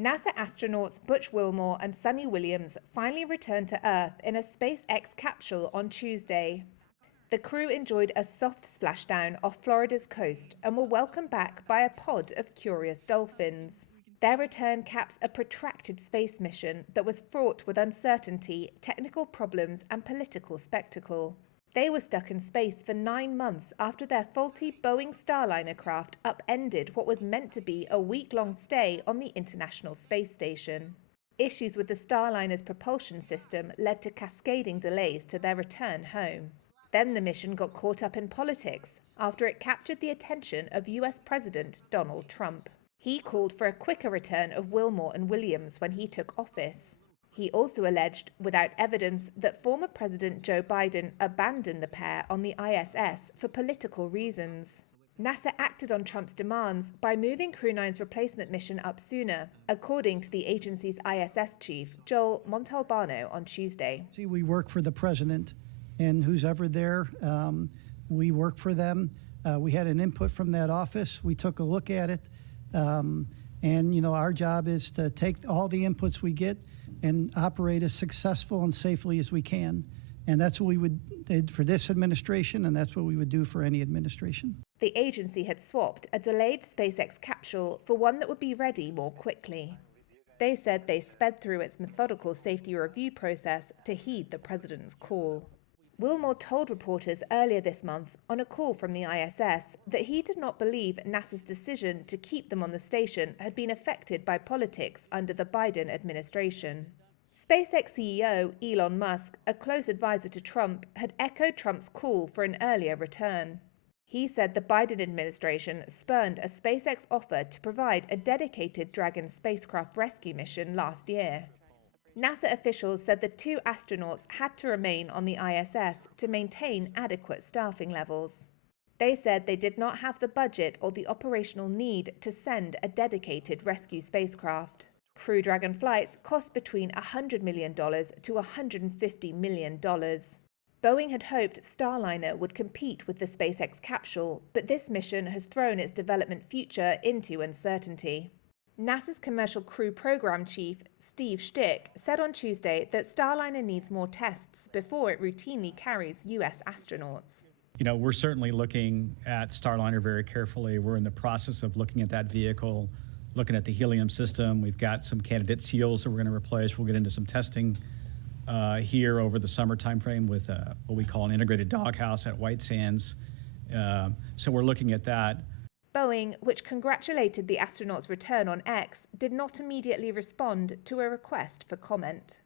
NASA astronauts Butch Wilmore and Suni Williams finally returned to Earth in a SpaceX capsule on Tuesday. The crew enjoyed a soft splashdown off Florida's coast and were welcomed back by a pod of curious dolphins. Their return caps a protracted space mission that was fraught with uncertainty, technical problems, and political spectacle. They were stuck in space for 9 months after their faulty Boeing Starliner craft upended what was meant to be a week-long stay on the International Space Station. Issues with the Starliner's propulsion system led to cascading delays to their return home. Then the mission got caught up in politics after it captured the attention of US President Donald Trump. He called for a quicker return of Wilmore and Williams when he took office. He also alleged, without evidence, that former President Joe Biden abandoned the pair on the ISS for political reasons. NASA acted on Trump's demands by moving Crew 9's replacement mission up sooner, according to the agency's ISS chief, Joel Montalbano, on Tuesday. See, we work for the president, and who's ever there, we work for them. We had an input from that office. We took a look at it, and our job is to take all the inputs we get and operate as successful and safely as we can. And that's what we did for this administration, and that's what we would do for any administration. The agency had swapped a delayed SpaceX capsule for one that would be ready more quickly. They said they sped through its methodical safety review process to heed the president's call. Wilmore told reporters earlier this month on a call from the ISS that he did not believe NASA's decision to keep them on the station had been affected by politics under the Biden administration. SpaceX CEO Elon Musk, a close advisor to Trump, had echoed Trump's call for an earlier return. He said the Biden administration spurned a SpaceX offer to provide a dedicated Dragon spacecraft rescue mission last year. NASA officials said the two astronauts had to remain on the ISS to maintain adequate staffing levels. They said they did not have the budget or the operational need to send a dedicated rescue spacecraft. Crew Dragon flights cost between $100 million to $150 million. Boeing had hoped Starliner would compete with the SpaceX capsule, but this mission has thrown its development future into uncertainty. NASA's Commercial Crew Program Chief, Steve Stick, said on Tuesday that Starliner needs more tests before it routinely carries U.S. astronauts. We're certainly looking at Starliner very carefully. We're in the process of looking at that vehicle, looking at the helium system. We've got some candidate seals that we're going to replace. We'll get into some testing here over the summer timeframe with what we call an integrated doghouse at White Sands. So we're looking at that. Boeing, which congratulated the astronauts' return on X, did not immediately respond to a request for comment.